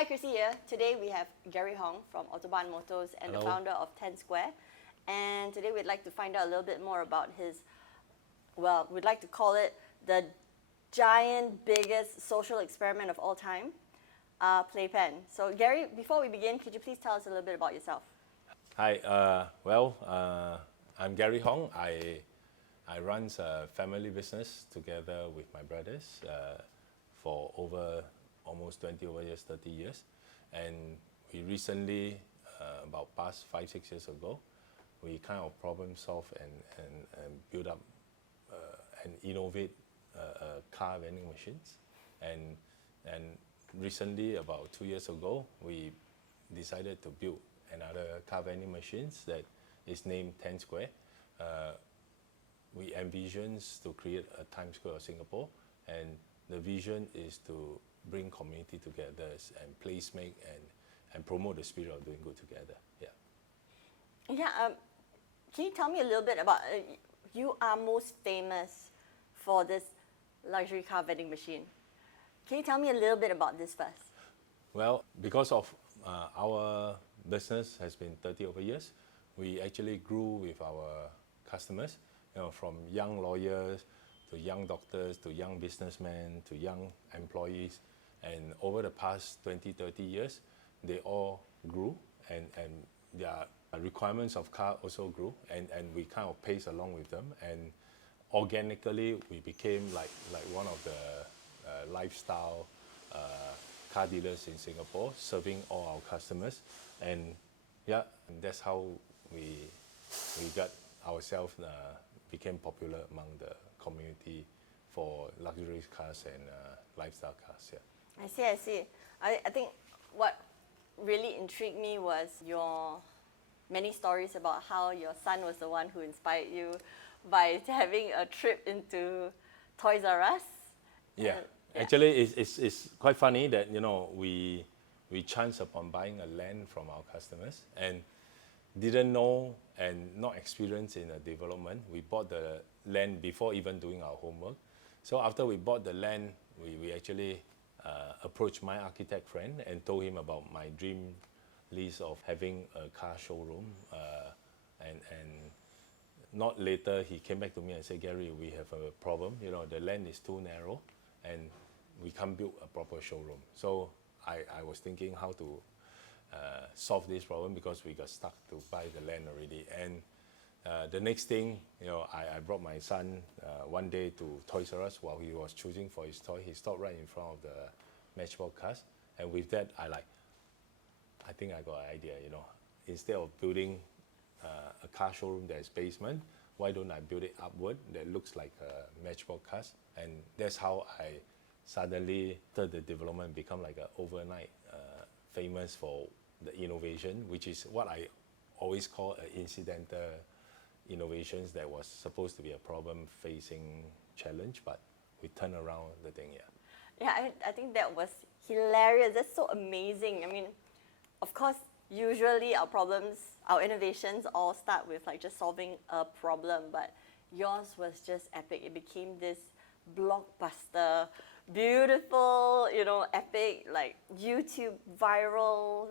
Hi, Chrissy here. Today we have Gary Hong from AutoBahn Motors and Hello. the founder of 10 Square. And today we'd like to find out a little bit more about his, well, we'd like to call it the giant, biggest social experiment of all time, Playpen. So Gary, before we begin, could you please tell us a little bit about yourself? Hi, I'm Gary Hong. I run a family business together with my brothers for over almost 20 over years, 30 years. And we recently, about past 5-6 years ago, we kind of problem solve and build up and innovate car vending machines. And recently, about 2 years ago, we decided to build another car vending machines that is named 10 Square. We envisions to create a Times Square of Singapore, and the vision is to bring community together and place make and promote the spirit of doing good together. Yeah, can you tell me a little bit about, you are most famous for this luxury car vending machine. Can you tell me a little bit about this first? Well, because of our business has been 30 over years, we actually grew with our customers, from young lawyers to young doctors to young businessmen to young employees. And over the past 20-30 years, they all grew, and their requirements of car also grew, and we kind of paced along with them. And organically, we became like one of the lifestyle car dealers in Singapore, serving all our customers. And yeah, and that's how we got ourselves became popular among the community for luxury cars and lifestyle cars. Yeah. I see. I think what really intrigued me was your many stories about how your son was the one who inspired you by having a trip into Toys R Us. Yeah. Actually, it's quite funny that we chanced upon buying a land from our customers and didn't know and not experienced in the development. We bought the land before even doing our homework. So after we bought the land, we actually approached my architect friend and told him about my dream list of having a car showroom. And not later, he came back to me and said, Gary, we have a problem. The land is too narrow and we can't build a proper showroom. So I was thinking how to solve this problem, because we got stuck to buy the land already. And the next thing, I brought my son one day to Toys R Us while he was choosing for his toy. He stopped right in front of the Matchbox cars, and with that, I think I got an idea. Instead of building a car showroom that is basement, why don't I build it upward that looks like a Matchbox cars? And that's how I suddenly started the development, become like a overnight famous for the innovation, which is what I always call an incidental innovations that was supposed to be a problem-facing challenge, but we turn around the thing. Yeah, I think that was hilarious. That's so amazing. I mean, of course, usually our innovations all start with just solving a problem, but yours was just epic. It became this blockbuster, beautiful, epic, like YouTube viral,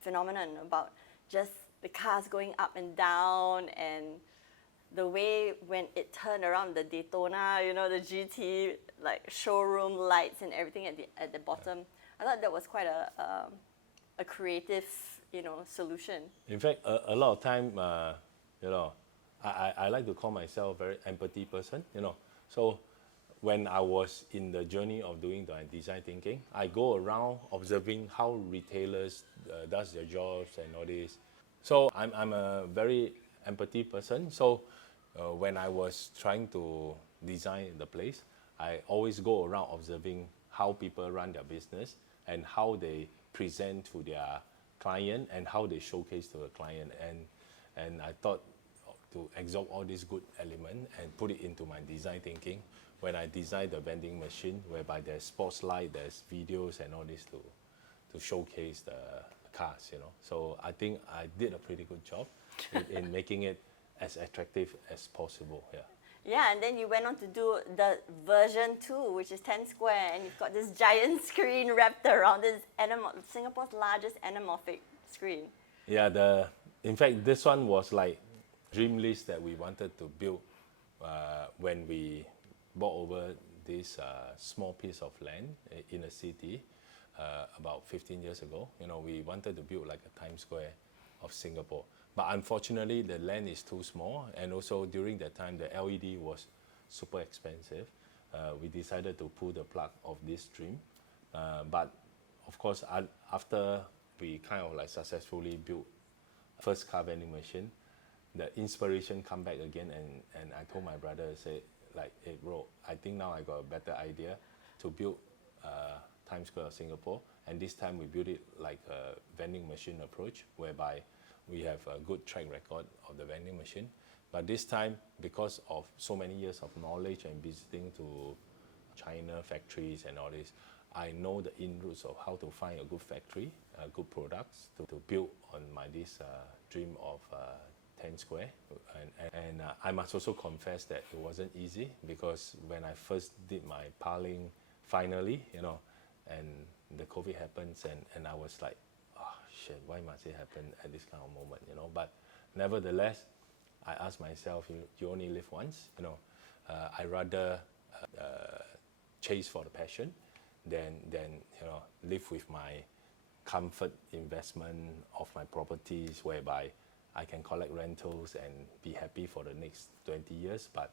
phenomenon about just the cars going up and down, and the way when it turned around the Daytona, the GT showroom lights and everything at the bottom. I thought that was quite a creative, solution. In fact, a lot of time, I like to call myself a very empathy person. So when I was in the journey of doing the design thinking, I go around observing how retailers does their jobs and all this. So I'm a very empathy person. So when I was trying to design the place, I always go around observing how people run their business and how they present to their client and how they showcase to the client. And I thought to absorb all these good elements and put it into my design thinking when I designed the vending machine, whereby there's sports light, there's videos and all this to showcase the cars. So I think I did a pretty good job in making it as attractive as possible. Yeah, and then you went on to do the version 2, which is 10 square, and you've got this giant screen wrapped around this Singapore's largest anamorphic screen. Yeah, in fact, this one was like dream list that we wanted to build when we bought over this small piece of land in a city about 15 years ago. You know, we wanted to build like a Times Square of Singapore. But unfortunately, the land is too small, and also during that time, the LED was super expensive. We decided to pull the plug of this dream. But of course, after we kind of like successfully built first car vending machine, the inspiration come back again, and I told my brother, say like, hey bro, I think now I got a better idea to build Times Square of Singapore, and this time we built it like a vending machine approach, whereby we have a good track record of the vending machine. But this time, because of so many years of knowledge and visiting to China factories and all this, I know the in-routes of how to find a good factory, good products to build on this dream of 10 square. And I must also confess that it wasn't easy, because when I first did my piling finally, you know, and the COVID happens, and I was like, oh shit, why must it happen at this kind of moment, you know? But nevertheless, I asked myself, you only live once, you know. I rather chase for the passion than you know, live with my comfort investment of my properties, whereby I can collect rentals and be happy for the next 20 years. But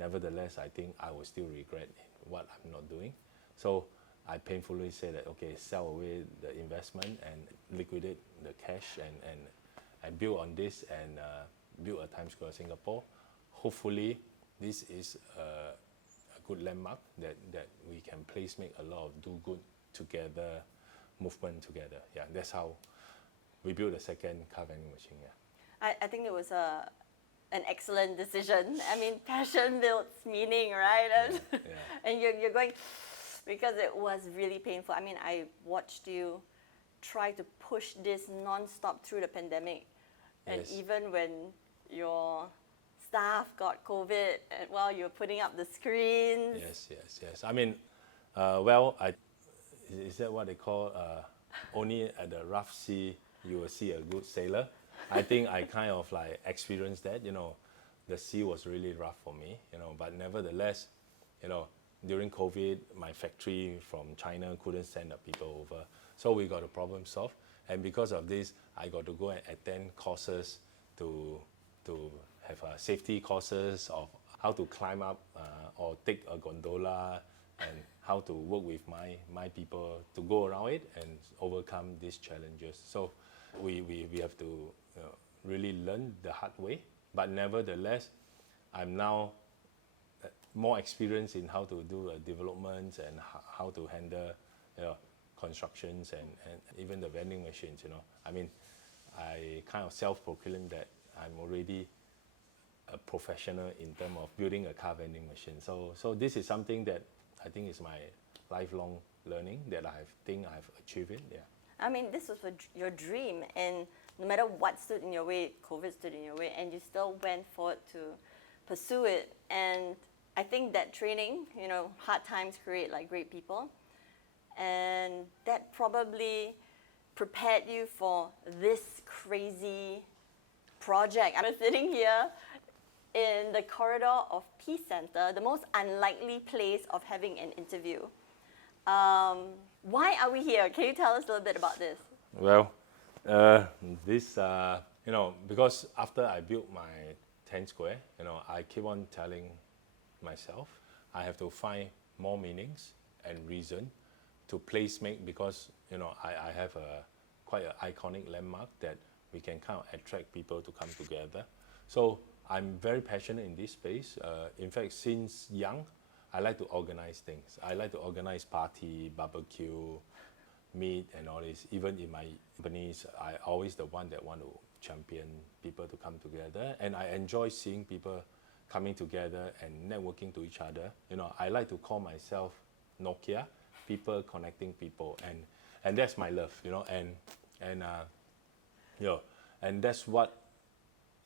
nevertheless, I think I will still regret what I'm not doing. So I painfully say that, okay, sell away the investment and liquidate the cash, and build on this, and build a Times Square Singapore. Hopefully, this is a good landmark that we can place, make a lot of do good together, movement together. Yeah, that's how we built the second car vending machine. Yeah. I think it was an excellent decision. I mean, passion builds meaning, right? Yeah, yeah. And you're going, because it was really painful. I mean, I watched you try to push this non-stop through the pandemic. And Yes. even when your staff got COVID, and while you're putting up the screens. Yes. I mean, is that what they call, only at the rough sea you will see a good sailor? I think I kind of like experienced that, you know. The sea was really rough for me, you know, but nevertheless, you know, during COVID, my factory from China couldn't send the people over. So we got a problem solved. And because of this, I got to go and attend courses to have safety courses of how to climb up or take a gondola, and how to work with my people to go around it and overcome these challenges. So we have to, you know, really learn the hard way. But nevertheless, I'm now more experienced in how to do developments and how to handle, you know, constructions and even the vending machines, you know. I mean, I kind of self-proclaim that I'm already a professional in terms of building a car vending machine. So this is something that I think is my lifelong learning, that I think I've achieved it. Yeah. I mean, this was your dream, and no matter what stood in your way, COVID stood in your way, and you still went forward to pursue it. And I think that training, you know, hard times create like great people, and that probably prepared you for this crazy project. I'm sitting here in the corridor of Peace Center, the most unlikely place of having an interview. Why are we here? Can you tell us a little bit about this? Well, this, you know, because after I built my 10 square, you know, I keep on telling myself I have to find more meanings and reason to place make, because, you know, I have quite an iconic landmark that we can kind of attract people to come together. So I'm very passionate in this space. In fact, since young, I like to organize things. I like to organize party, barbecue, meet and all this. Even in my companies, I always the one that want to champion people to come together. And I enjoy seeing people coming together and networking to each other. You know, I like to call myself Nokia, people connecting people. And that's my love, you know, and you know, and that's what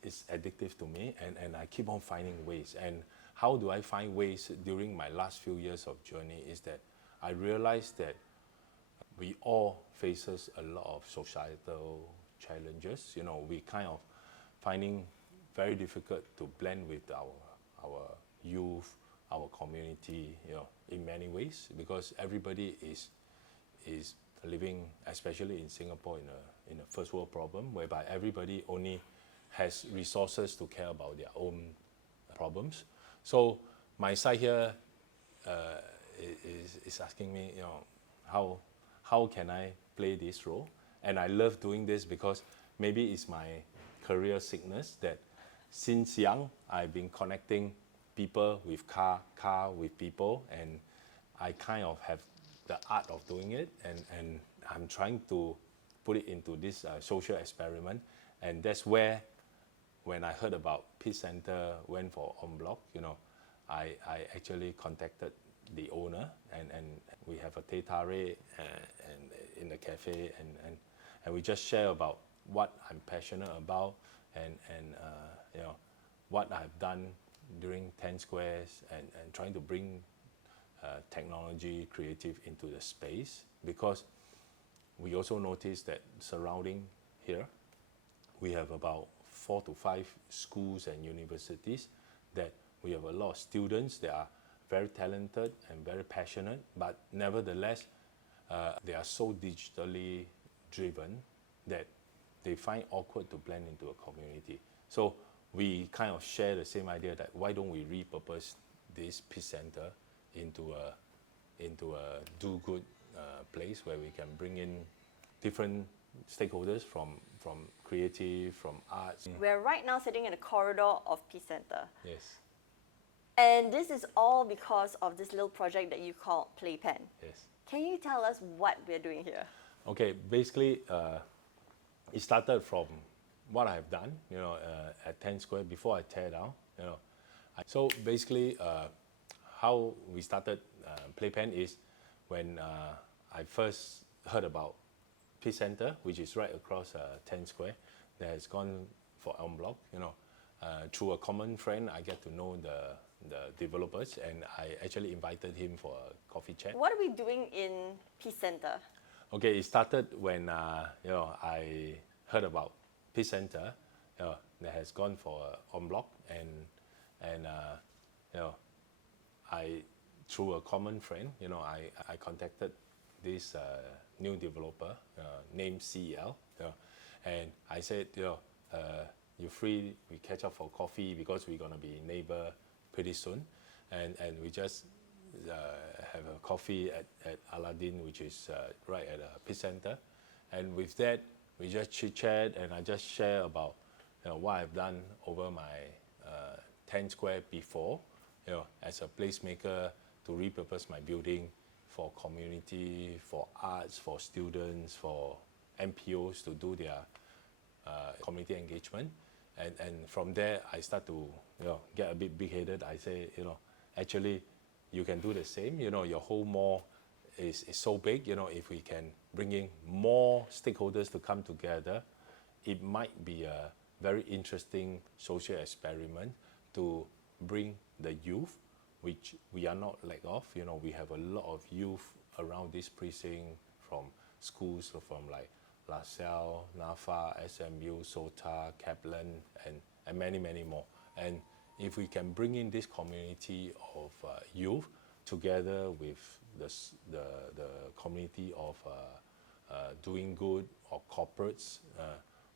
is addictive to me, and I keep on finding ways. And how do I find ways during my last few years of journey is that I realized that we all faces a lot of societal challenges. You know, we kind of finding very difficult to blend with our youth, our community, you know, in many ways, because everybody is living, especially in Singapore, in a first world problem, whereby everybody only has resources to care about their own problems. So my side here is asking me, you know, how can I play this role? And I love doing this because maybe it's my career sickness that since young I've been connecting people with car with people, and I kind of have the art of doing it, and I'm trying to put it into this social experiment. And that's where, when I heard about Peace Center went for en bloc, you know, I actually contacted the owner, and we have a teh tarik and in the cafe, and we just share about what I'm passionate about, and you know, what I've done during 10 Squares, and trying to bring technology, creative into the space, because we also noticed that surrounding here, we have about 4 to 5 schools and universities, that we have a lot of students that are very talented and very passionate, but nevertheless, they are so digitally driven that they find awkward to blend into a community. So we kind of share the same idea that why don't we repurpose this Peace Center into a do-good place where we can bring in different stakeholders from creative, from arts. We're right now sitting in the corridor of Peace Center. Yes, And this is all because of this little project that you call Playpen. yes. Can you tell us what we're doing here? Okay, basically, it started from what I've done, you know, at 10 Square before I tear down, you know. So basically, how we started Playpen is when I first heard about Peace Center, which is right across 10 Square, that has gone for en bloc, you know. Through a common friend, I get to know the developers, and I actually invited him for a coffee chat. What are we doing in Peace Center? Okay, it started when you know, I heard about Peace Center that has gone for en bloc, and you know, I, through a common friend, you know, I contacted this new developer named CEL, you know, and I said, you know, you're free, we catch up for coffee because we're gonna be neighbor pretty soon, and we just have a coffee at Aladdin, which is right at a Peace Center, and with that we just chit chat, and I just share about, you know, what I've done over my 10 Square before, you know, as a placemaker to repurpose my building for community, for arts, for students, for NPOs to do their community engagement, and from there I start to, you know, get a bit big-headed. I say, you know, actually you can do the same. You know, your whole mall is so big. You know, if we can bring in more stakeholders to come together, it might be a very interesting social experiment to bring the youth, which we are not lack of. You know, we have a lot of youth around this precinct, from schools, so from like LaSalle, NAFA, SMU, SOTA, Kaplan, and many, many more. And if we can bring in this community of youth together with the community of doing good or corporates,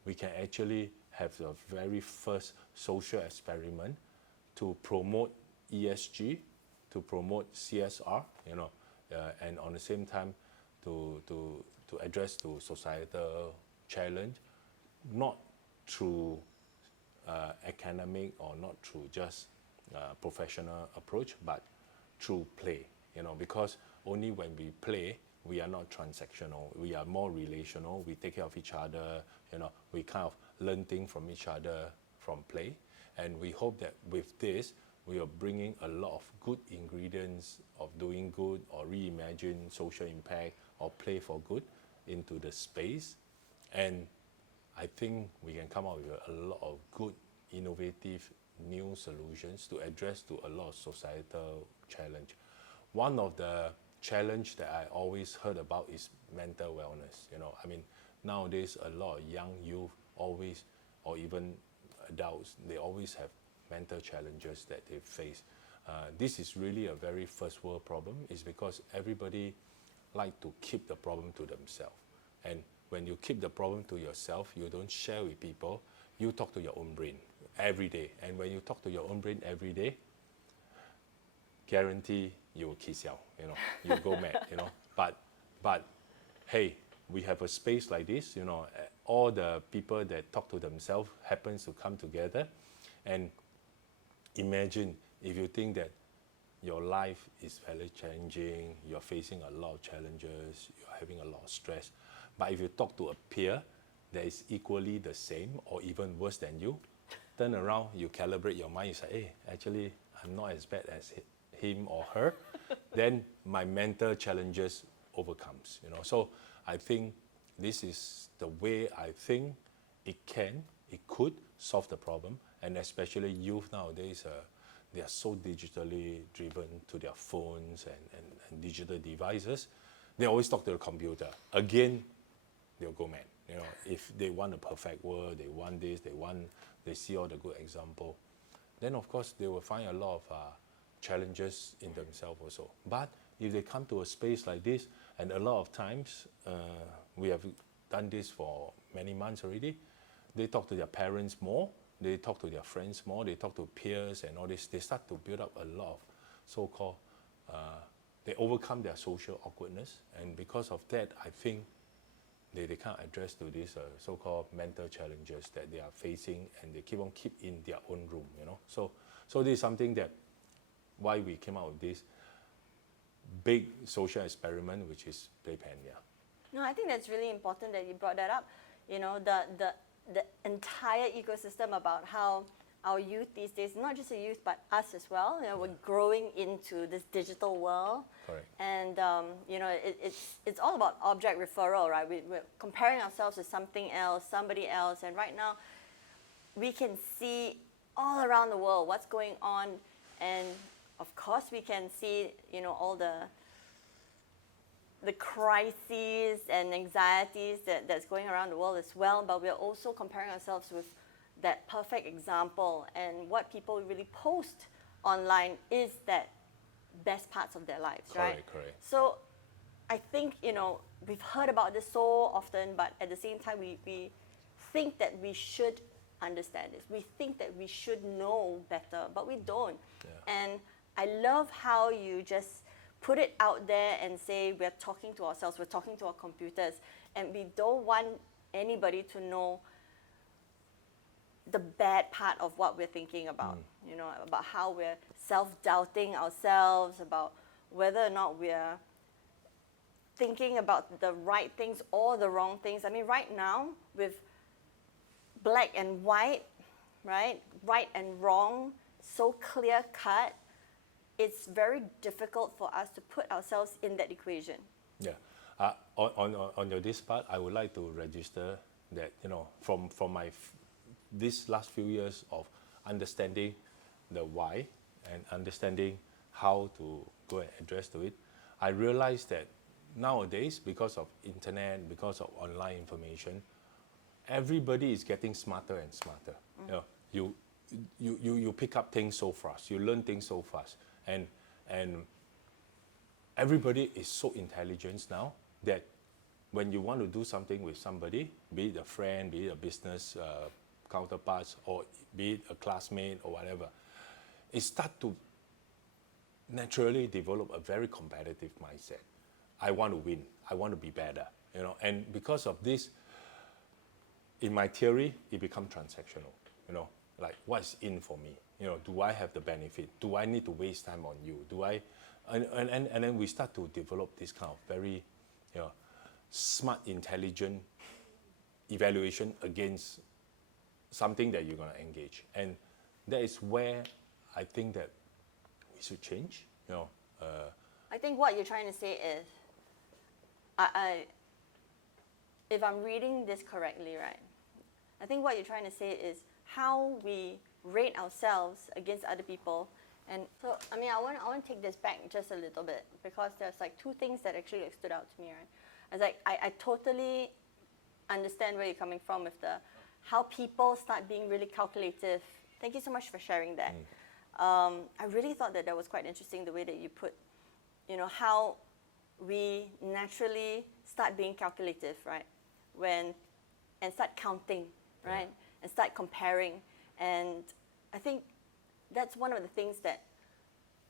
we can actually have the very first social experiment to promote ESG, to promote CSR, you know, and on the same time to address to societal challenge, not through academic or not through just professional approach, but through play, you know, because only when we play, we are not transactional, we are more relational, we take care of each other, you know, we kind of learn things from each other from play, and we hope that with this, we are bringing a lot of good ingredients of doing good or reimagine social impact or play for good into the space, and I think we can come up with a lot of good, innovative new solutions to address to a lot of societal challenge. One of the challenge that I always heard about is mental wellness. I mean, nowadays a lot of young youth always, or even adults, they always have mental challenges that they face. This is really a very first world problem. It's because everybody like to keep the problem to themselves. And when you keep the problem to yourself, you don't share with people, you talk to your own brain every day. And when you talk to your own brain every day, guarantee you will kiss out, you go mad, But hey, we have a space like this, all the people that talk to themselves happens to come together. And imagine if you think that your life is very challenging, you're facing a lot of challenges, you're having a lot of stress. But if you talk to a peer that is equally the same or even worse than you, turn around, you calibrate your mind, you say, hey, actually, I'm not as bad as him or her, then my mental challenges overcomes, So I think this is the way I think it could solve the problem. And especially youth nowadays, they are so digitally driven to their phones and digital devices. They always talk to the computer. Again, they'll go mad. If they want a perfect world, they want this, they see all the good example, then of course they will find a lot of challenges in themselves also. But if they come to a space like this, and a lot of times, we have done this for many months already, they talk to their parents more, they talk to their friends more, they talk to peers and all this, they start to build up a lot of so-called, they overcome their social awkwardness, and because of that, I think they can't address to these so-called mental challenges that they are facing, and they keep in their own room, So this is something that why we came out with this big social experiment, which is Playpen. No, I think that's really important that you brought that up. The entire ecosystem about how our youth these days, not just the youth, but us as well, we're growing into this digital world. Correct. And, it's all about object referral, right? We're comparing ourselves to something else, somebody else. And right now, we can see all around the world what's going on. And of course, we can see, all the crises and anxieties that's going around the world as well, but we're also comparing ourselves with that perfect example, and what people really post online is that best parts of their lives, right? Correct. So I think, we've heard about this so often, but at the same time, we think that we should understand this. We think that we should know better, but we don't. Yeah. And I love how you just put it out there and say we're talking to ourselves, we're talking to our computers, and we don't want anybody to know the bad part of what we're thinking about, about how we're self-doubting ourselves, about whether or not we're thinking about the right things or the wrong things. I mean, right now, with black and white, right and wrong, so clear-cut, it's very difficult for us to put ourselves in that equation. Yeah. On this part, I would like to register that, from my this last few years of understanding the why and understanding how to go and address to it, I realized that nowadays, because of internet, because of online information, everybody is getting smarter and smarter. You pick up things so fast, you learn things so fast, and everybody is so intelligent now that when you want to do something with somebody, be it a friend, be it a business counterparts, or be it a classmate or whatever, it starts to naturally develop a very competitive mindset. I want to win. I want to be better. And because of this, in my theory, it becomes transactional. Like what's in for me? Do I have the benefit? Do I need to waste time on you? Do I? And then we start to develop this kind of very, smart, intelligent evaluation against something that you're going to engage. And that is where I think that we should change. I think what you're trying to say is, if I'm reading this correctly, right? I think what you're trying to say is how we rate ourselves against other people. And so, I mean, I want to take this back just a little bit, because there's like two things that actually like stood out to me, right? I was like, I totally understand where you're coming from with the how people start being really calculative. Thank you so much for sharing that. I really thought that was quite interesting, the way that you put, you know, how we naturally start being calculative, right? And start counting, right? And start comparing. And I think that's one of the things that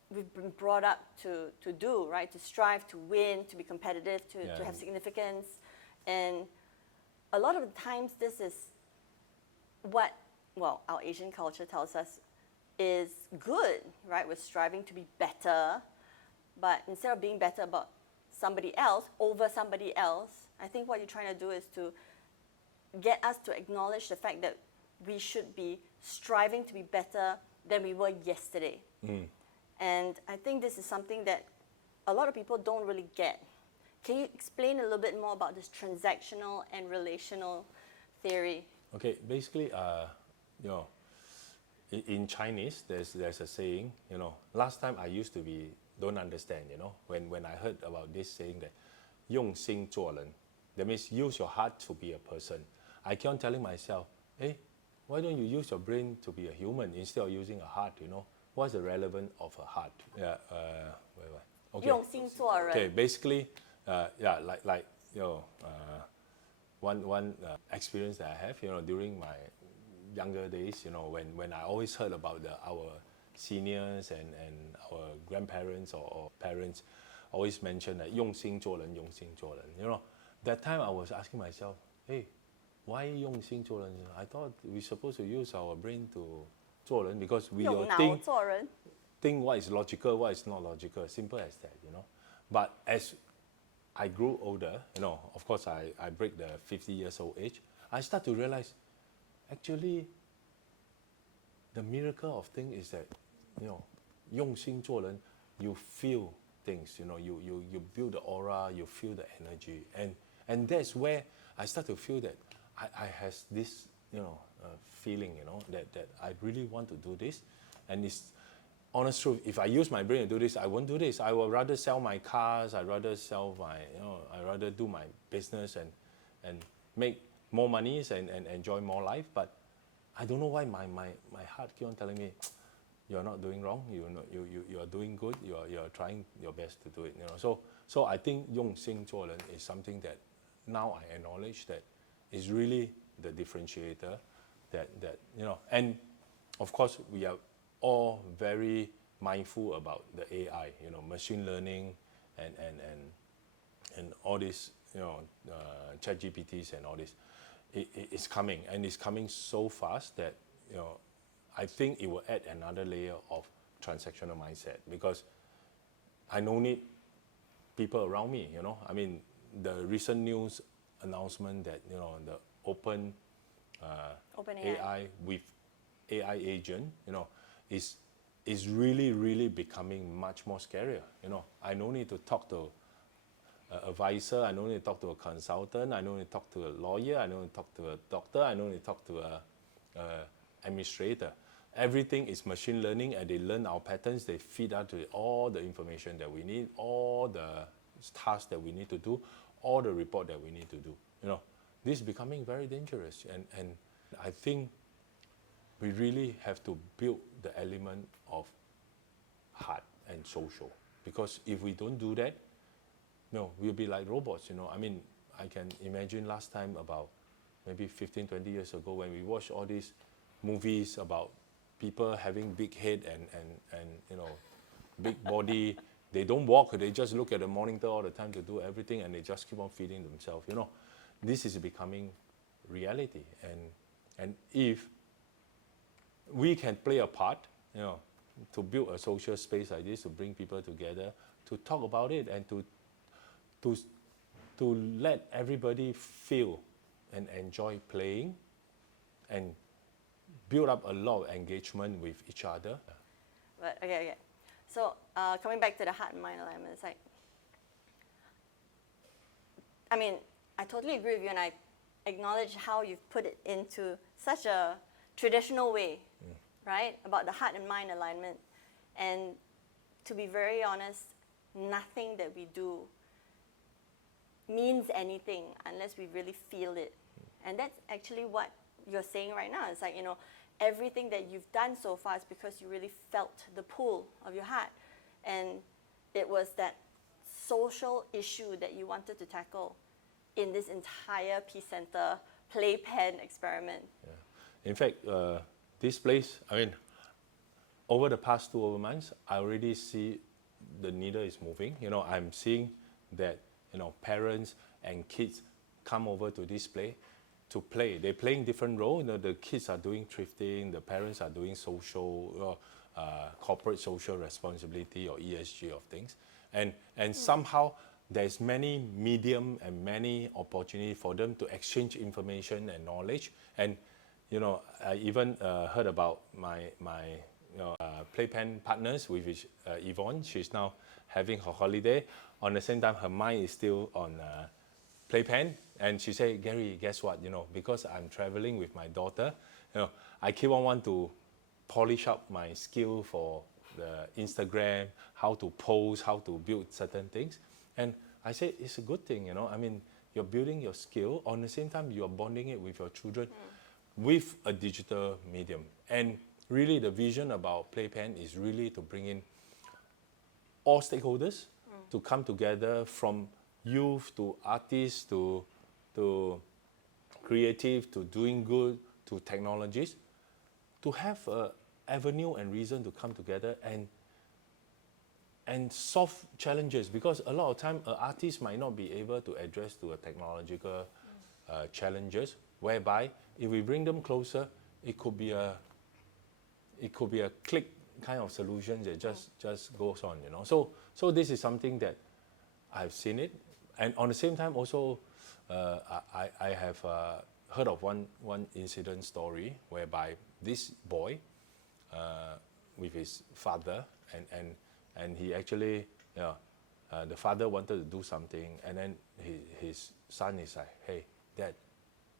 we've been brought up to do, right? To strive, to win, to be competitive, to have significance. And a lot of the times this is what, well, our Asian culture tells us is good, right? We're striving to be better, but instead of being better about somebody else, over somebody else, I think what you're trying to do is to get us to acknowledge the fact that we should be striving to be better than we were yesterday. And I think this is something that a lot of people don't really get. Can you explain a little bit more about this transactional and relational theory? Okay, basically, you know, in Chinese, there's a saying, you know, last time I used to don't understand, you know, when I heard about this saying that 用心做人, that means use your heart to be a person. I keep on telling myself, hey, why don't you use your brain to be a human instead of using a heart, you know? What's the relevance of a heart? Yeah, okay. 用心做人. Okay, basically, like you know, one experience that I have, you know, during my younger days, you know, when I always heard about our seniors and our grandparents or parents always mention that 用心做人, 用心做人. You know, that time I was asking myself, hey, why 用心做人? I thought we're supposed to use our brain to 做人 because we 用 will 脑做人. think what is logical, what is not logical, simple as that, you know. But as I grew older, you know, of course I break the 50 years old age, I start to realize, actually, the miracle of thing is that, you know, 用心做人, you feel things, you know, you build the aura, you feel the energy, and that's where I start to feel that I has this, you know, feeling, you know, that I really want to do this, and it's honest truth. If I use my brain to do this, I won't do this. I would rather sell my cars. I'd rather sell my, you know, I'd rather do my business and make more money and enjoy more life. But I don't know why my heart keep on telling me, you're not doing wrong. You are doing good. You are trying your best to do it. You know. So I think 用心做人 is something that now I acknowledge that is really the differentiator. That you know, and of course we are all very mindful about the AI, you know, machine learning and all this, you know, ChatGPTs and all this. It's coming, and it's coming so fast that, you know, I think it will add another layer of transactional mindset, because I don't need people around me, you know. I mean, the recent news announcement that, you know, the open AI with AI agent, you know, is really becoming much more scarier. You know, I don't need to talk to an advisor, I don't need to talk to a consultant, I don't need to talk to a lawyer, I don't need to talk to a doctor, I don't need to talk to a administrator. Everything is machine learning, and they learn our patterns, they feed out to all the information that we need, all the tasks that we need to do, all the report that we need to do. You know, this is becoming very dangerous, and I think we really have to build the element of heart and social, because if we don't do that, no, we'll be like robots, you know. I mean, I can imagine last time, about maybe 15, 20 years ago, when we watched all these movies about people having big head and you know, big body. They don't walk, they just look at the monitor all the time to do everything, and they just keep on feeding themselves, you know. This is becoming reality, and if we can play a part, you know, to build a social space like this, to bring people together, to talk about it, and to let everybody feel and enjoy playing, and build up a lot of engagement with each other. But okay. So coming back to the heart and mind alignment, it's like, I mean, I totally agree with you, and I acknowledge how you've put it into such a traditional way, right? About the heart and mind alignment. And to be very honest, nothing that we do means anything unless we really feel it. And that's actually what you're saying right now. It's like, you know, everything that you've done so far is because you really felt the pull of your heart. And it was that social issue that you wanted to tackle in this entire Peace Center Playpen experiment. Yeah. In fact, this place, I mean, over the past 2 months, I already see the needle is moving. You know, I'm seeing that, you know, parents and kids come over to this place to play. They're playing different roles. You know, the kids are doing thrifting, the parents are doing social, corporate social responsibility or ESG of things. And somehow there's many medium and many opportunity for them to exchange information and knowledge. And, you know, I even heard about my Playpen partners, with which Yvonne, she's now having her holiday. On the same time, her mind is still on Playpen. And she said, Gary, guess what? You know, because I'm traveling with my daughter, you know, I keep on want to polish up my skill for the Instagram, how to post, how to build certain things. And I said, it's a good thing, you know. I mean, you're building your skill. On the same time, you're bonding it with your children with a digital medium. And really, the vision about Playpen is really to bring in all stakeholders to come together, from youth to artists to creative to doing good to technologies, to have an avenue and reason to come together and solve challenges. Because a lot of time, an artist might not be able to address to a technological challenges, whereby if we bring them closer, it could be a click kind of solution that just goes on, you know. So this is something that I've seen it, and on the same time also, I have heard of one incident story whereby this boy with his father, and he actually, you know, the father wanted to do something, and then his son is like, hey, Dad,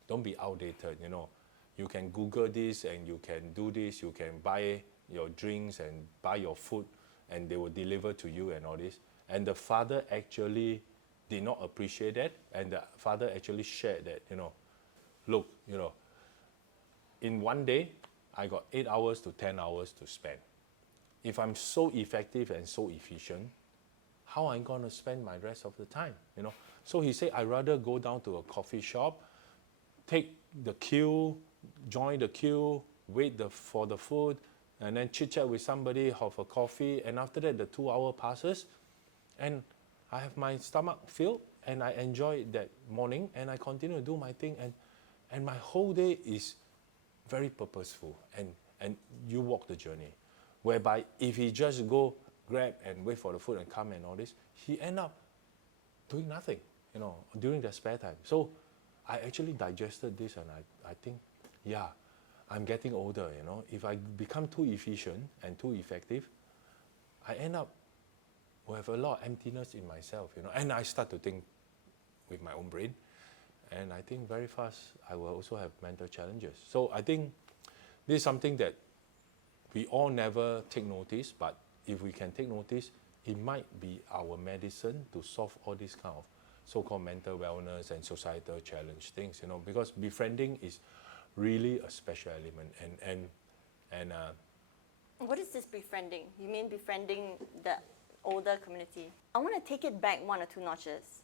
don't be outdated, you know. You can Google this and you can do this, you can buy your drinks and buy your food and they will deliver to you and all this. And the father actually did not appreciate that, and the father actually shared that, you know, look, you know, in one day, I got 8 hours to 10 hours to spend. If I'm so effective and so efficient, how am I going to spend my rest of the time, you know? So he said, I'd rather go down to a coffee shop, take the queue, join the queue, wait for the food, and then chit-chat with somebody, have a coffee, and after that, the 2 hour passes, and I have my stomach filled, and I enjoy that morning, and I continue to do my thing, and my whole day is very purposeful, and you walk the journey. Whereby if he just go grab and wait for the food and come and all this, he end up doing nothing, you know, during the spare time. So I actually digested this, and I think, yeah, I'm getting older, you know. If I become too efficient and too effective, I end up with a lot of emptiness in myself, you know. And I start to think with my own brain, and I think very fast I will also have mental challenges. So I think this is something that we all never take notice, but if we can take notice, it might be our medicine to solve all these kind of so-called mental wellness and societal challenge things, you know, because befriending is really a special element. And What is this befriending? You mean befriending the older community? I want to take it back 1 or 2 notches.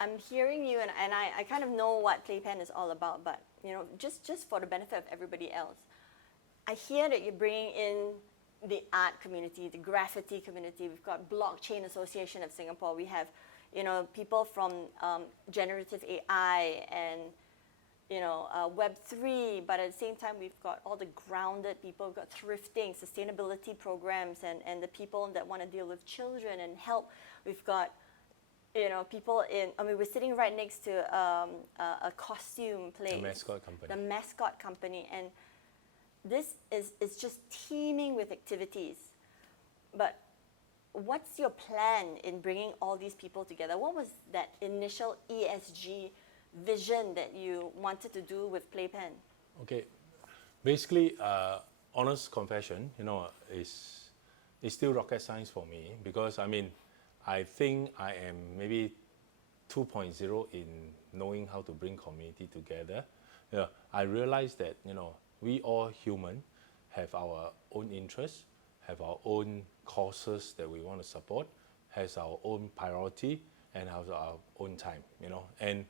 I'm hearing you, and I kind of know what Playpen is all about, but, you know, just for the benefit of everybody else, I hear that you're bringing in the art community, the graffiti community. We've got Blockchain Association of Singapore. We have, you know, people from generative AI and, you know, Web3, but at the same time, we've got all the grounded people. We've got thrifting, sustainability programs, and the people that want to deal with children and help. We've got, you know, people in, I mean, we're sitting right next to a costume place. the mascot company. The mascot company. And this is just teeming with activities. But what's your plan in bringing all these people together? What was that initial ESG vision that you wanted to do with Playpen? Okay, basically, honest confession, is still rocket science for me, because I think I am maybe 2.0 in knowing how to bring community together. I realize that we all human have our own interests, have our own causes that we want to support, has our own priority, and has our own time. And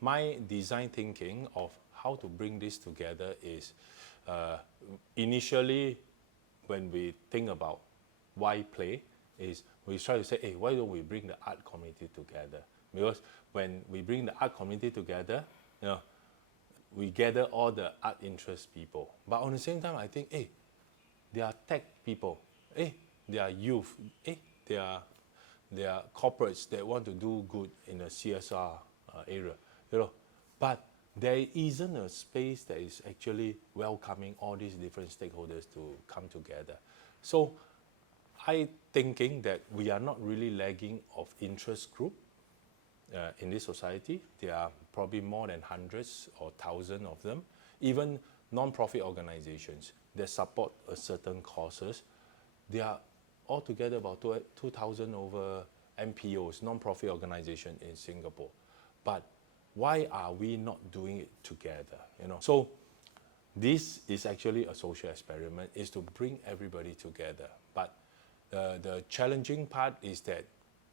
my design thinking of how to bring this together is initially, when we think about why play, is we try to say, hey, why don't we bring the art community together? Because when we bring the art community together, we gather all the art interest people. But on the same time, I think, hey, they are tech people, hey, they are youth, hey, they are corporates that want to do good in the CSR area, But there isn't a space that is actually welcoming all these different stakeholders to come together. So I thinking that we are not really lagging of interest group in this society. There are probably more than hundreds or thousands of them. Even non-profit organizations that support a certain causes, there are altogether about 2,000 over NPOs, non-profit organizations in Singapore. But why are we not doing it together? So this is actually a social experiment, is to bring everybody together. But the challenging part is that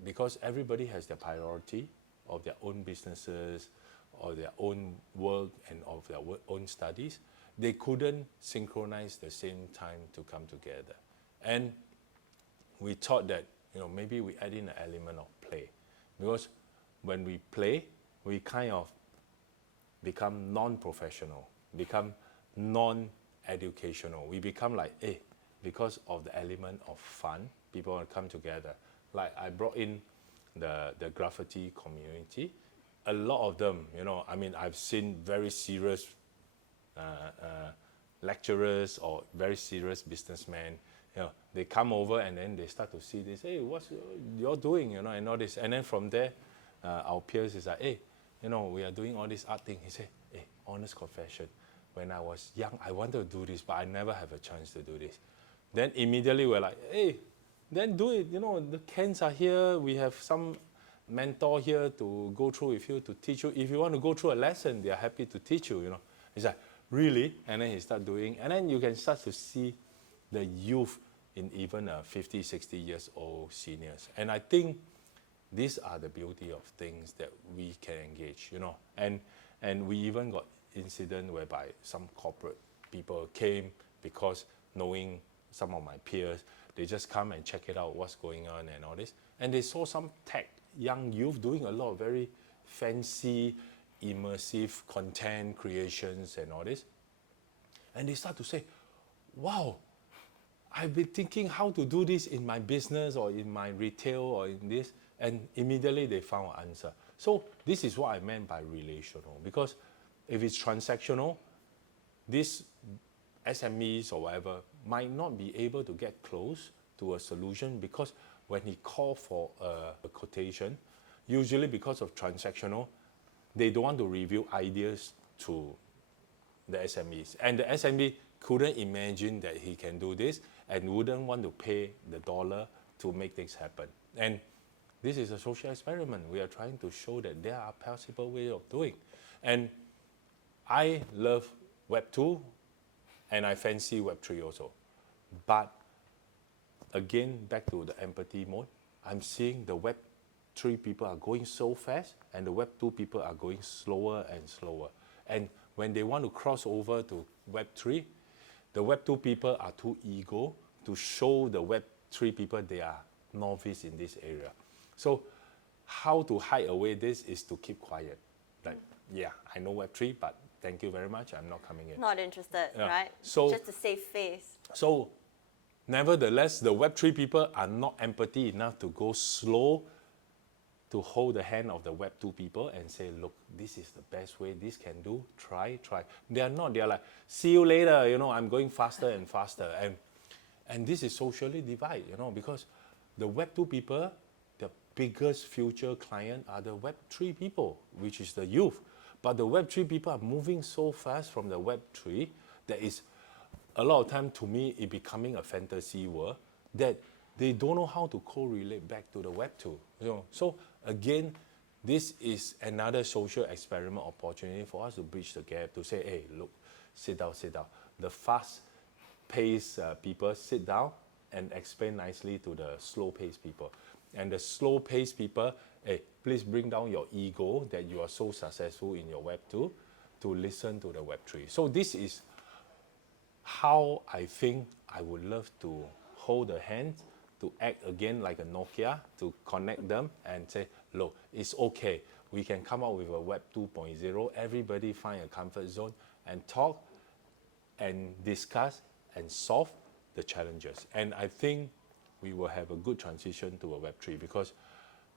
because everybody has their priority of their own businesses or their own work and of their own studies, they couldn't synchronize the same time to come together. And we thought that maybe we add in an element of play, because when we play, we kind of become non-professional, become non-educational. We become like, hey, because of the element of fun, people want to come together. Like I brought in the graffiti community. A lot of them, I've seen very serious lecturers or very serious businessmen. They come over and then they start to see this. Hey, what's you're doing? And all this. And then from there, our peers is like, hey, we are doing all this art thing. He said, hey, honest confession. When I was young, I wanted to do this, but I never have a chance to do this. Then immediately we're like, hey, then do it. The cans are here. We have some mentor here to go through with you, to teach you. If you want to go through a lesson, they are happy to teach you. It's like, really? And then he start doing, and then you can start to see the youth in even 50, 60 years old seniors. And I think these are the beauty of things that we can engage, And we even got incident whereby some corporate people came because knowing some of my peers, they just come and check it out, what's going on and all this. And they saw some tech, young youth doing a lot of very fancy, immersive content creations and all this. And they start to say, wow, I've been thinking how to do this in my business or in my retail or in this, and immediately they found an answer. So this is what I meant by relational, because if it's transactional, these SMEs or whatever might not be able to get close to a solution, because when he called for a quotation, usually because of transactional, they don't want to reveal ideas to the SMEs. And the SME couldn't imagine that he can do this and wouldn't want to pay the dollar to make things happen. And this is a social experiment. We are trying to show that there are possible ways of doing. And I love Web 2 and I fancy Web 3 also. But again, back to the empathy mode, I'm seeing the Web 3 people are going so fast and the Web 2 people are going slower and slower. And when they want to cross over to Web 3, the Web 2 people are too ego to show the Web 3 people they are novice in this area. So how to hide away this is to keep quiet. Like, yeah, I know Web 3, but thank you very much, I'm not coming in. Not interested, Yeah. right? So- just to save face. So nevertheless, the Web 3 people are not empathy enough to go slow to hold the hand of the Web 2 people and say, look, this is the best way, this can do, try. They are not, they are like, see you later, I'm going faster and faster. And this is socially divided, because the Web 2 people, the biggest future client are the Web 3 people, which is the youth. But the Web 3 people are moving so fast from the Web 3, there is a lot of time, to me, it becoming a fantasy world that they don't know how to correlate back to the Web 2. So again, this is another social experiment opportunity for us to bridge the gap, to say, hey, look, sit down. The fast-paced people sit down and explain nicely to the slow-paced people. And the slow-paced people, hey, please bring down your ego that you are so successful in your Web 2 to listen to the Web 3. So this is how I think I would love to hold the hand, to act again like a Nokia, to connect them and say, look, it's okay. We can come up with a Web 2.0. Everybody find a comfort zone and talk and discuss and solve the challenges. And I think we will have a good transition to a Web 3, because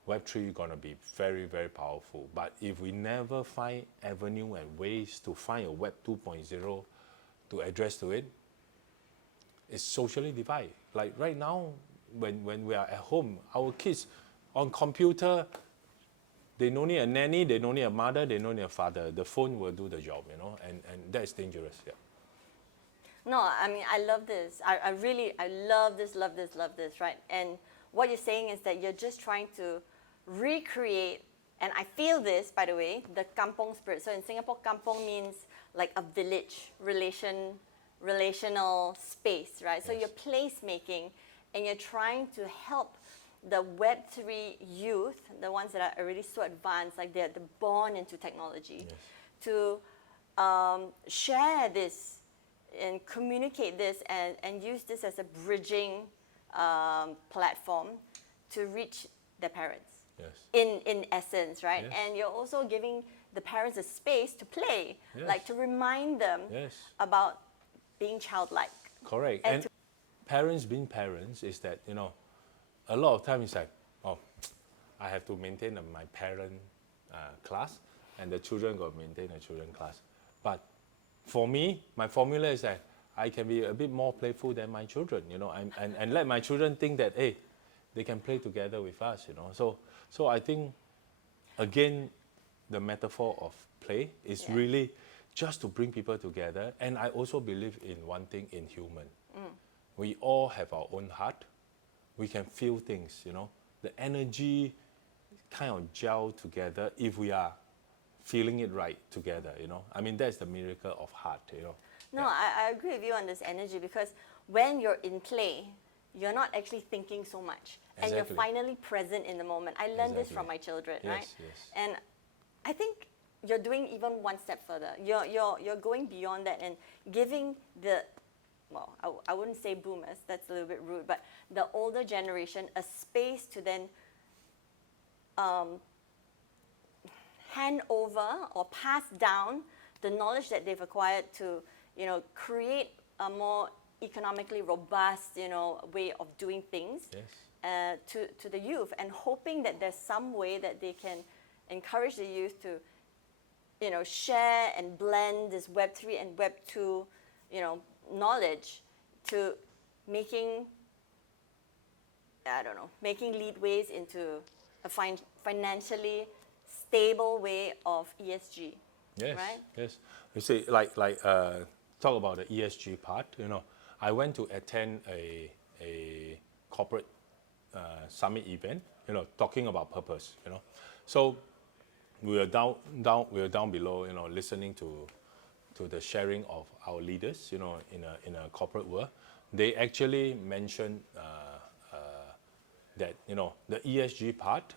Web 3 is going to be very, very powerful. But if we never find avenue and ways to find a Web 2.0 to address to it, it's socially divided. Like right now, when we are at home, our kids on computer, they don't need a nanny, they don't need a mother, they don't need a father. The phone will do the job, and that's dangerous. Yeah. No, I mean, I love this. I love this, right? And what you're saying is that you're just trying to recreate, and I feel this, by the way, the kampong spirit. So in Singapore, kampong means like a village, relational space, right? So Yes. you're placemaking, and you're trying to help the Web3 youth, the ones that are already so advanced, like they're born into technology, Yes. to share this and communicate this and use this as a bridging platform to reach their parents. Yes. In essence, right? Yes. And you're also giving the parents a space to play, Yes. like to remind them Yes. about being childlike. Correct. And And parents being parents is that, a lot of times it's like, oh, I have to maintain my parent class, and the children got to maintain the children class. But for me, my formula is that I can be a bit more playful than my children, and let my children think that, hey, they can play together with us, So I think, again, the metaphor of play is Yeah. really just to bring people together. And I also believe in one thing in human. We all have our own heart. We can feel things, The energy kind of gel together if we are feeling it right together, I mean, that's the miracle of heart, No, I agree with you on this energy, because when you're in play, you're not actually thinking so much, and you're Exactly. finally present in the moment. I learned this from Exactly. my children, Yes, right? yes. And I think you're doing even one step further. You're going beyond that and giving the, well, I wouldn't say boomers, that's a little bit rude, but the older generation a space to then hand over or pass down the knowledge that they've acquired to, create a more economically robust, way of doing things. Yes. To the youth, and hoping that there's some way that they can encourage the youth to, share and blend this Web 3 and Web 2, knowledge to making leadways into a financially stable way of ESG. Yes, Right? yes. You see, talk about the ESG part. I went to attend a corporate summit event. Talking about purpose. So we were down below. Listening to the sharing of our leaders. In a corporate world, they actually mentioned that the ESG part.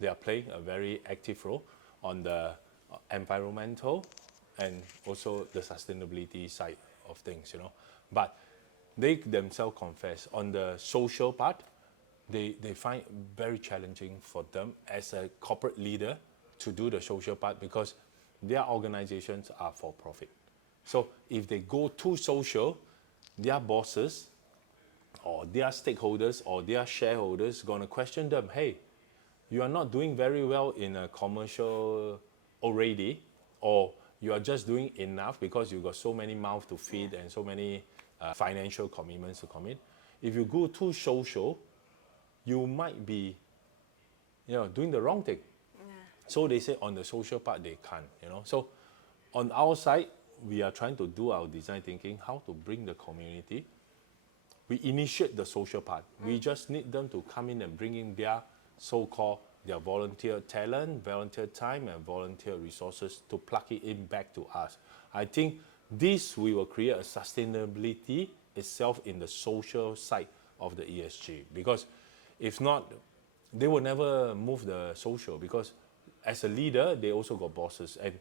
They are playing a very active role on the environmental and also the sustainability side of things, But they themselves confess on the social part, they find very challenging for them as a corporate leader to do the social part, because their organizations are for profit. So if they go too social, their bosses or their stakeholders or their shareholders going to question them, hey, you are not doing very well in a commercial already, or you are just doing enough because you got so many mouths to feed and so many financial commitments to commit. If you go too social, you might be, doing the wrong thing. So they say on the social part they can't. So on our side, we are trying to do our design thinking, how to bring the community. We initiate the social part. We just need them to come in and bring in their so-called their volunteer talent, volunteer time, and volunteer resources to plug it in back to us. I think this we will create a sustainability itself in the social side of the ESG, because if not, they will never move the social, because as a leader, they also got bosses, and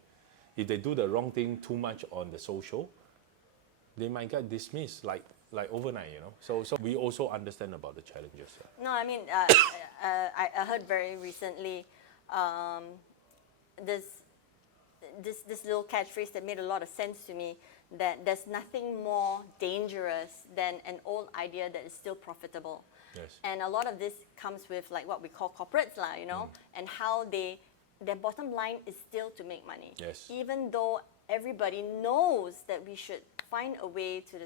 if they do the wrong thing too much on the social, they might get dismissed like overnight, you know. So we also understand about the challenges. No, I mean, I heard very recently this little catchphrase that made a lot of sense to me, that there's nothing more dangerous than an old idea that is still profitable. Yes. And a lot of this comes with like what we call corporates, you know, and how their bottom line is still to make money. Yes. Even though everybody knows that we should find a way to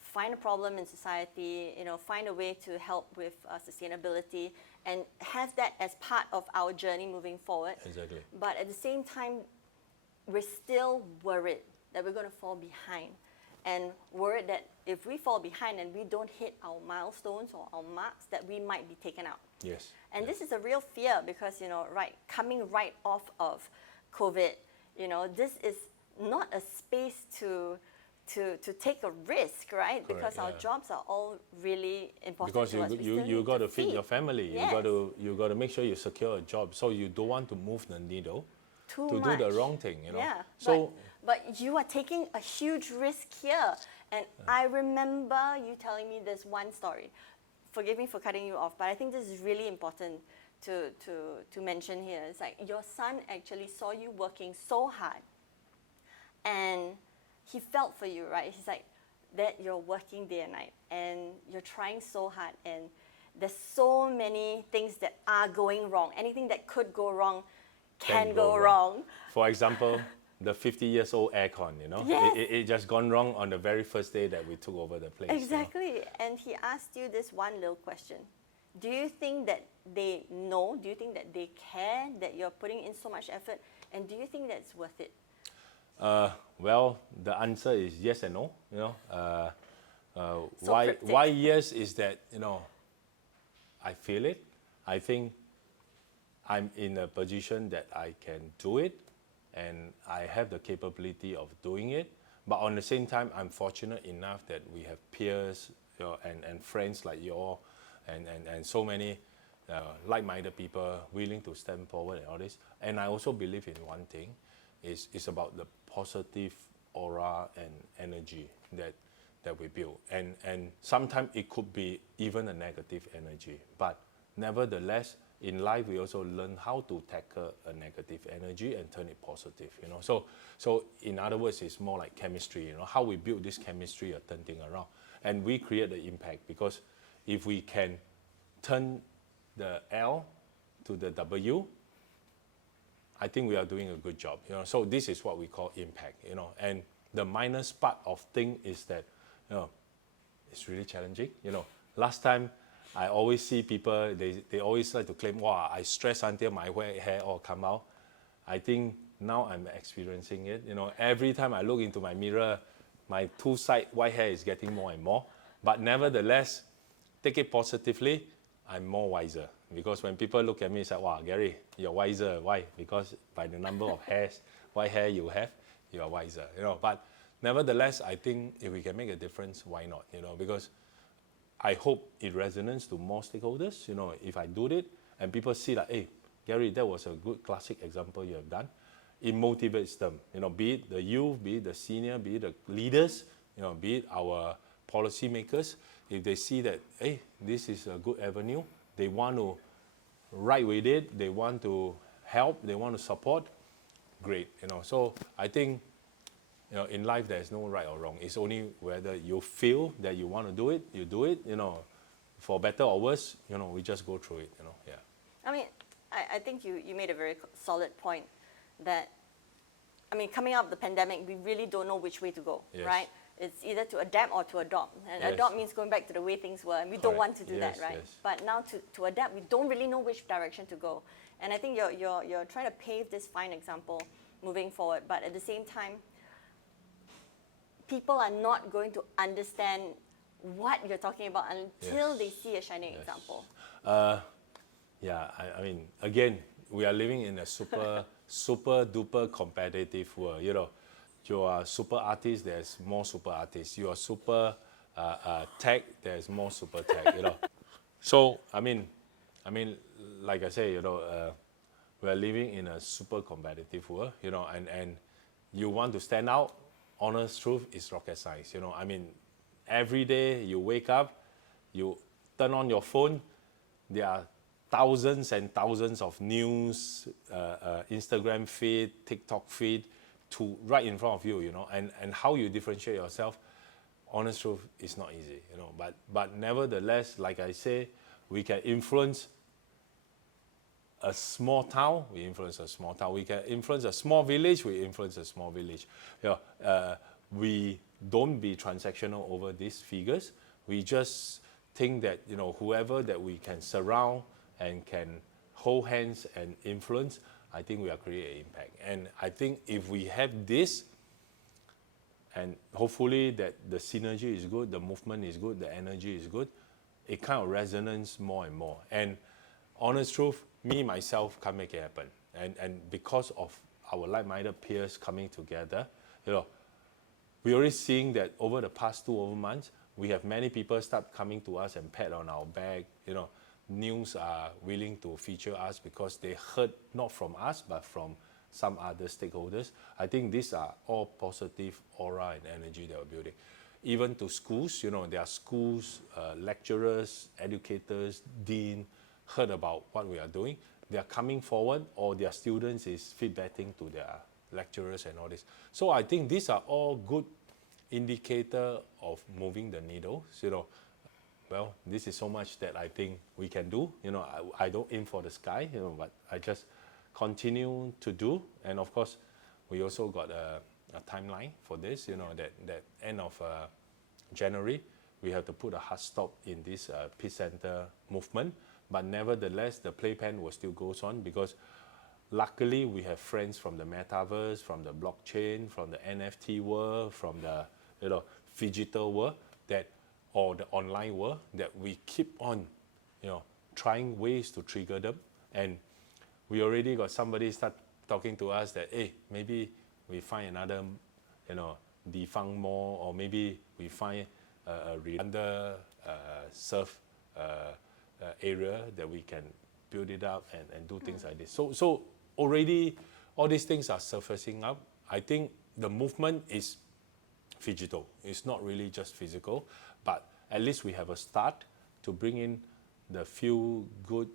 find a problem in society, you know, find a way to help with sustainability and have that as part of our journey moving forward. Exactly. But at the same time, we're still worried that we're going to fall behind, and worried that if we fall behind and we don't hit our milestones or our marks, that we might be taken out. Yes. And this is a real fear because, you know, coming right off of COVID, you know, this is not a space to take a risk, right? Correct, because our jobs are all really important because to us. you got to feed your family. Yes. You got to make sure you secure a job. So you don't want to move the needle Too to much. do the wrong thing, you know. Yeah. So but you are taking a huge risk here. And I remember you telling me this one story. Forgive me for cutting you off, but I think this is really important to mention here. It's like your son actually saw you working so hard, and he felt for you, right? He's like, that you're working day and night, and you're trying so hard, and there's so many things that are going wrong. Anything that could go wrong can go wrong. For example, the 50-year-old aircon, you know, Yes. it just gone wrong on the very first day that we took over the place. Exactly. You know? And he asked you this one little question. Do you think that they know? Do you think that they care that you're putting in so much effort? And do you think that it's worth it? Well, the answer is yes and no. You know, So cryptic. why yes is that, you know, I feel it. I think I'm in a position that I can do it, and I have the capability of doing it. But on the same time, I'm fortunate enough that we have peers, you know, and friends like you all, and so many like-minded people willing to stand forward and all this. And I also believe in one thing, is about the positive aura and energy that we build. And sometimes it could be even a negative energy. But nevertheless, in life, we also learn how to tackle a negative energy and turn it positive, you know. So in other words, it's more like chemistry, you know, how we build this chemistry or turn things around. And we create the impact, because if we can turn the L to the W, I think we are doing a good job, you know. So this is what we call impact, you know. And the minus part of thing is that, you know, it's really challenging, you know. Last time, I always see people, they always like to claim, wow, I stress until my white hair all come out. I think now I'm experiencing it. You know, every time I look into my mirror, my two-side white hair is getting more and more. But nevertheless, take it positively, I'm more wiser. Because when people look at me, it's like, wow, Gary, you're wiser. Why? Because by the number of hairs, white hair you have, you are wiser. You know, but nevertheless, I think if we can make a difference, why not? You know, because I hope it resonates to more stakeholders. You know, if I do it and people see like, hey, Gary, that was a good classic example you have done, it motivates them. You know, be it the youth, be it the senior, be it the leaders, you know, be it our policymakers. If they see that, hey, this is a good avenue, they want to ride with it, they want to help, they want to support, great. You know, so I think, you know, in life, there's no right or wrong. It's only whether you feel that you want to do it, you do it, you know, for better or worse, you know, we just go through it, you know, yeah. I mean, I think you made a very solid point that, I mean, coming out of the pandemic, we really don't know which way to go, Yes. right? It's either to adapt or to adopt. And Yes. adopt means going back to the way things were, and we don't want to do that, Yes, right? yes. But now to adapt, we don't really know which direction to go. And I think you're trying to pave this fine example moving forward, but at the same time, people are not going to understand what you're talking about until Yes. they see a shining example. Yeah, I mean, again, we are living in a super duper competitive world. You know, you are super artist, there's more super artists. You are super tech, there's more super tech. You know, so I mean, like I say, you know, we are living in a super competitive world. You know, and you want to stand out. Honest truth is rocket science. You know, I mean, every day you wake up, you turn on your phone, there are thousands and thousands of news, Instagram feed, TikTok feed, to right in front of you, you know, and how you differentiate yourself, honest truth, is not easy, you know, but nevertheless, like I say, we can influence a small town, we influence a small town. We can influence a small village, we influence a small village. You know, we don't be transactional over these figures. We just think that, you know, whoever that we can surround and can hold hands and influence, I think we are creating impact. And I think if we have this, and hopefully that the synergy is good, the movement is good, the energy is good, it kind of resonates more and more. And honest truth, me myself can't make it happen. And because of our like-minded peers coming together, you know, we're already seeing that over the past 2 months, we have many people start coming to us and pat on our back. You know, news are willing to feature us because they heard not from us but from some other stakeholders. I think these are all positive aura and energy that we're building. Even to schools, you know, there are schools, lecturers, educators, dean, heard about what we are doing. They are coming forward, or their students is feedbacking to their lecturers and all this. So I think these are all good indicator of moving the needle. You know, well, this is so much that I think we can do. You know, I don't aim for the sky, you know, but I just continue to do. And of course, we also got a timeline for this, you know, that end of January, we have to put a hard stop in this Peace Center movement. But nevertheless, the Playpen will still goes on because luckily we have friends from the metaverse, from the blockchain, from the NFT world, from the, you know, digital world, that, or the online world, that we keep on, you know, trying ways to trigger them. And we already got somebody start talking to us that, hey, maybe we find another, you know, defunct mall, or maybe we find under served area that we can build it up and do things like this. So already all these things are surfacing up. I think the movement is digital. It's not really just physical, but at least we have a start to bring in the few good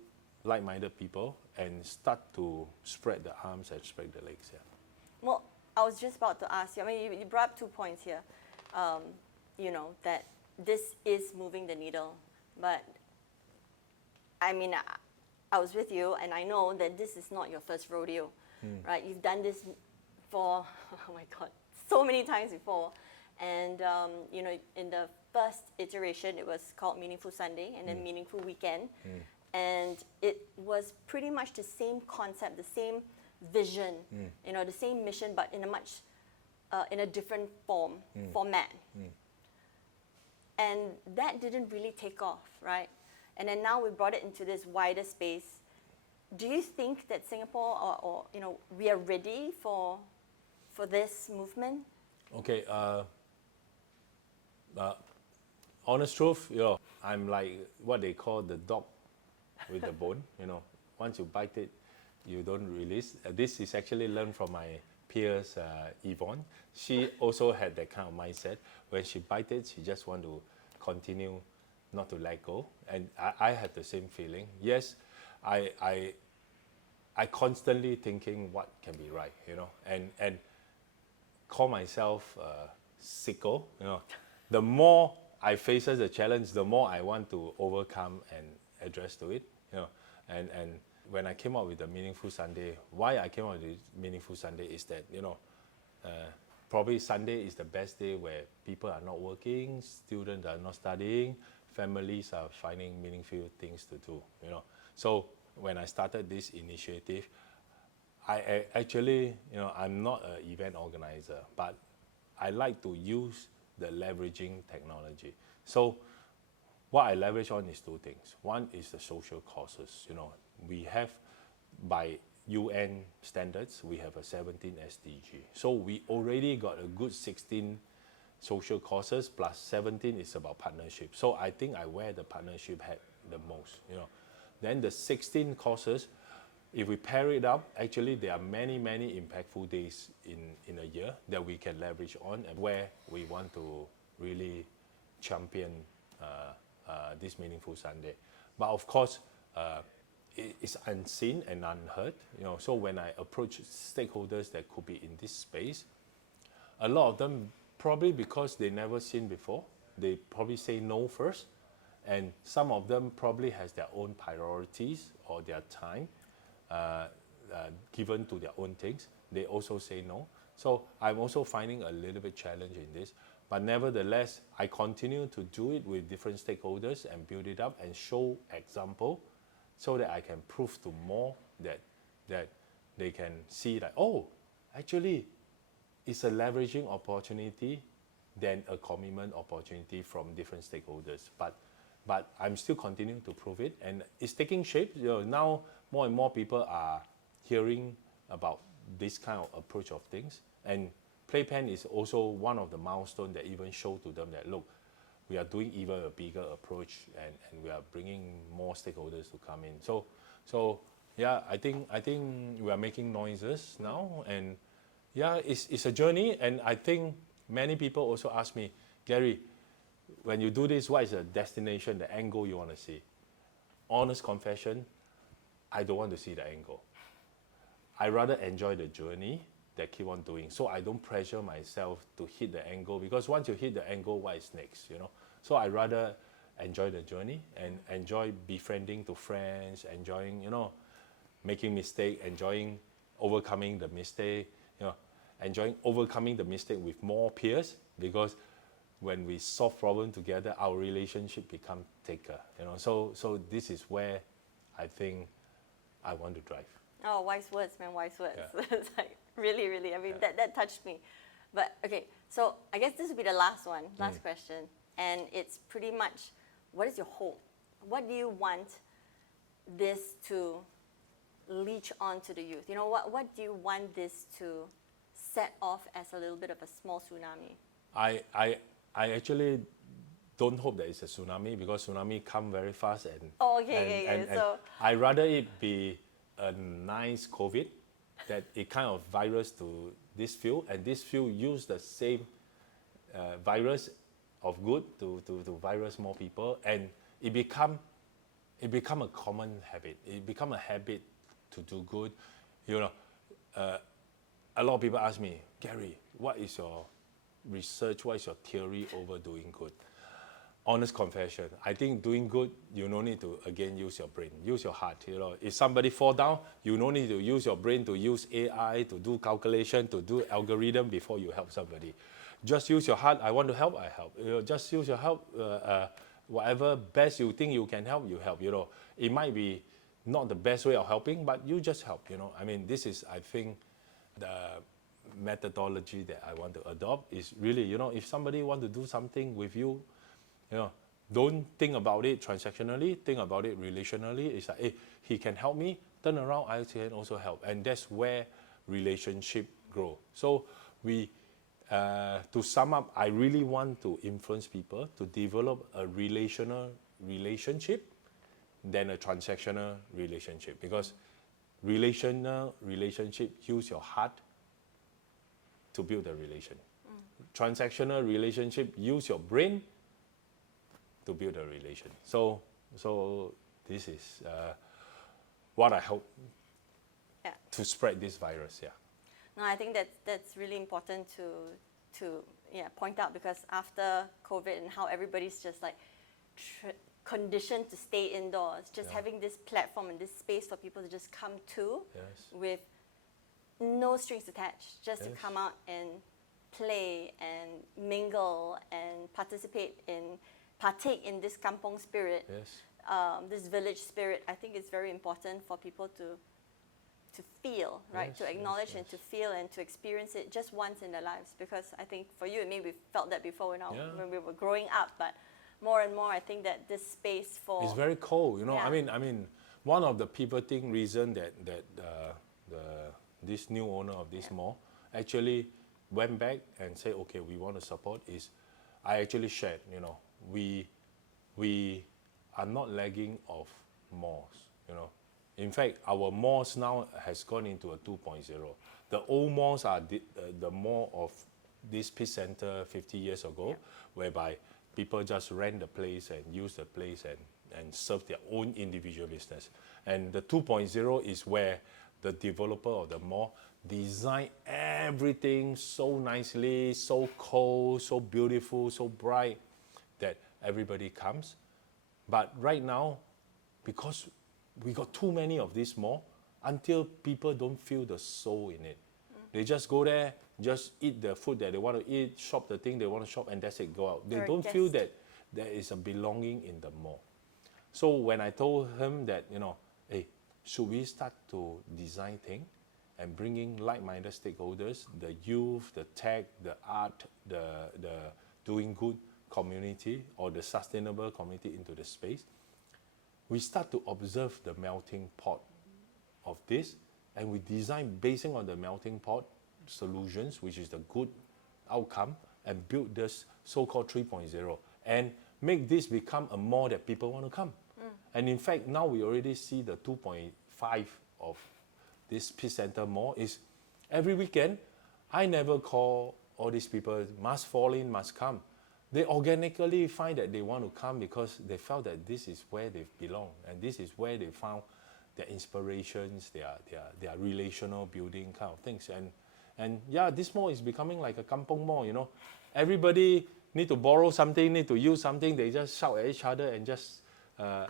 like-minded people and start to spread the arms and spread the legs. Yeah. Well, I was just about to ask you, I mean, you brought up 2 points here, you know, that this is moving the needle, but I mean, I was with you, and I know that this is not your first rodeo, right? You've done this for, oh my God, so many times before. And, you know, in the first iteration, it was called Meaningful Sunday, and then Meaningful Weekend. And it was pretty much the same concept, the same vision, you know, the same mission, but in a much, in a different format. And that didn't really take off, right? And then now we brought it into this wider space. Do you think that Singapore, or you know, we are ready for this movement? Okay. Honest truth, you know, I'm like what they call the dog with the bone. You know, once you bite it, you don't release. This is actually learned from my peers, Yvonne. She also had that kind of mindset. When she bite it, she just want to continue, not to let go. And I had the same feeling. Yes, I constantly thinking what can be right, you know, and call myself sicko, you know. The more I faces the challenge, the more I want to overcome and address to it, you know. And when I came up with the Meaningful Sunday, why I came up with Meaningful Sunday is that, you know, probably Sunday is the best day where people are not working, students are not studying, families are finding meaningful things to do, you know. So when I started this initiative, I actually, you know, I'm not an event organizer, but I like to use the leveraging technology. So what I leverage on is two things. One is the social causes. We have, by UN standards, we have a 17 SDG. So we already got a good 16 social causes plus 17 is about partnership. So I think I wear the partnership hat the most. Then the 16 causes, if we pair it up, actually there are many, many impactful days in a year that we can leverage on, and where we want to really champion this Meaningful Sunday. But of course, it's unseen and unheard. So when I approach stakeholders that could be in this space, a lot of them, probably because they never seen before, they probably say no first, and some of them probably has their own priorities or their time given to their own things. They also say no. So I'm also finding a little bit challenge in this, but nevertheless, I continue to do it with different stakeholders and build it up and show example, so that I can prove to more that they can see that, oh, actually, it's a leveraging opportunity than a commitment opportunity from different stakeholders. But I'm still continuing to prove it, and it's taking shape. Now more and more people are hearing about this kind of approach of things, and Playpen is also one of the milestones that even show to them that, look, we are doing even a bigger approach, and we are bringing more stakeholders to come in. So yeah, I think we are making noises now, and yeah, it's a journey. And I think many people also ask me, Gary, when you do this, what is the destination, the angle you want to see? Honest confession, I don't want to see the angle. I rather enjoy the journey that keep on doing. So I don't pressure myself to hit the angle, because once you hit the angle, what is next? So I rather enjoy the journey and enjoy befriending to friends, enjoying, making mistake, enjoying overcoming the mistake, enjoying overcoming the mistake with more peers, because when we solve problem together, our relationship become thicker. So this is where I think I want to drive. Oh, wise words, man, wise words. Yeah. It's like, really, really, I mean, that touched me. But, okay, so I guess this will be the last one, last question. And it's pretty much, what is your hope? What do you want this to leech on to the youth? What do you want this to set off as a little bit of a small tsunami? I actually don't hope that it's a tsunami, because tsunami come very fast, and so I rather it be a nice COVID, that it kind of virus to this field, and this field use the same virus of good to virus more people, and it become a common habit. It become a habit to do good. A lot of people ask me, Gary, what is your research? What is your theory over doing good? Honest confession, I think doing good, you no need to again use your brain, use your heart. If somebody fall down, you no need to use your brain to use AI to do calculation, to do algorithm before you help somebody. Just use your heart. I want to help, I help. Just use your help. Whatever best you think you can help, you help. It might be not the best way of helping, but you just help. I mean, this is, I think, the methodology that I want to adopt is really, if somebody want to do something with you, don't think about it transactionally, think about it relationally. It's like, hey, he can help me, turn around, I can also help. And that's where relationship grow. So to sum up, I really want to influence people to develop a relational relationship than a transactional relationship. Because relational relationship, use your heart to build a relation. Transactional relationship, use your brain to build a relation. So this is what I hope to spread this virus. Yeah. No, I think that's really important to point out, because after COVID and how everybody's just like conditioned to stay indoors, just having this platform and this space for people to just come to with no strings attached, just to come out and play and mingle and partake in this kampong spirit, this village spirit. I think it's very important for people to feel, right? Yes, To yes, acknowledge and yes. to feel and to experience it just once in their lives. Because I think for you and me, we felt that before when we were growing up, but more and more, I think that this space for It's very cold, you know. Yeah. I mean, one of the pivoting reason that this new owner of this mall actually went back and said, okay, we want to support is, I actually shared, you know, we are not lagging of malls, you know. In fact, our malls now has gone into a 2.0. The old malls are the mall of this Peace Center 50 years ago, whereby people just rent the place and use the place and serve their own individual business. And the 2.0 is where the developer of the mall design everything so nicely, so cold, so beautiful, so bright that everybody comes. But right now, because we got too many of this mall, until people don't feel the soul in it. They just go there, just eat the food that they want to eat, shop the thing they want to shop, and that's it, go out. They They're a don't feel guest. that there is a belonging in the mall. So when I told him that, you know, hey, should we start to design things and bringing like-minded stakeholders, the youth, the tech, the art, the doing good community or the sustainable community into the space, we start to observe the melting pot of this, and we design basing on the melting pot solutions, which is the good outcome, and build this so-called 3.0 and make this become a mall that people want to come. And in fact, now we already see the 2.5 of this Peace Center mall is every weekend, I never call all these people, must fall in, must come. They organically find that they want to come because they felt that this is where they belong, and this is where they found their inspirations, their relational building kind of things. And yeah, this mall is becoming like a kampong mall, you know. Everybody need to borrow something, need to use something, they just shout at each other and just,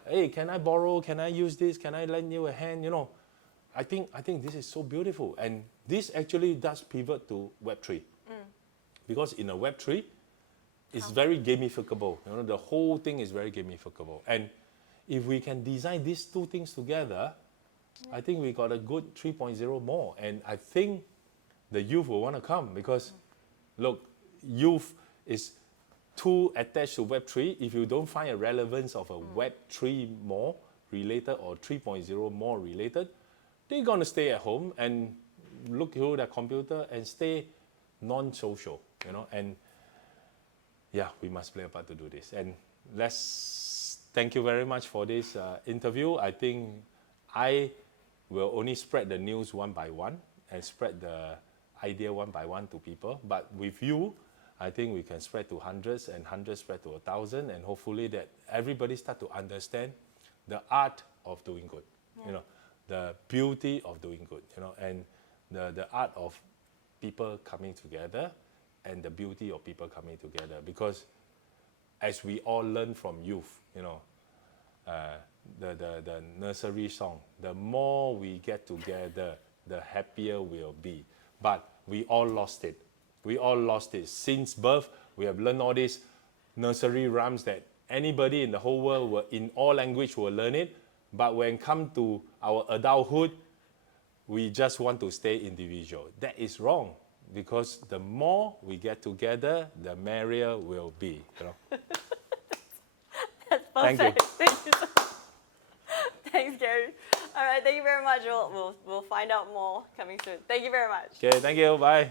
hey, can I borrow, can I use this, can I lend you a hand, you know. I think this is so beautiful, and this actually does pivot to Web3. Because in a Web3, it's very gamificable. You know, the whole thing is very gamificable. And if we can design these two things together, I think we got a good 3.0 more. And I think the youth will want to come because, look, youth is too attached to Web3. If you don't find a relevance of a Web3 more related or 3.0 more related, they're going to stay at home and look through their computer and stay non-social, you know. And yeah, we must play a part to do this. And let's thank you very much for this interview. I think I will only spread the news one by one and spread the idea one by one to people. But with you, I think we can spread to hundreds and hundreds spread to 1,000, and hopefully that everybody start to understand the art of doing good, you know, the beauty of doing good, you know, and the art of people coming together and the beauty of people coming together. Because as we all learn from youth, you know, the nursery song, the more we get together, the happier we'll be. But we all lost it. We all lost it. Since birth, we have learned all these nursery rhymes that anybody in the whole world will, in all language will learn it. But when it comes to our adulthood, we just want to stay individual. That is wrong, because the more we get together, the merrier we'll be. You know? That's Thank you. perfect. Thank you so much. Thanks, Gary. All right, thank you very much. We'll find out more coming soon. Thank you very much. Okay, thank you. Bye.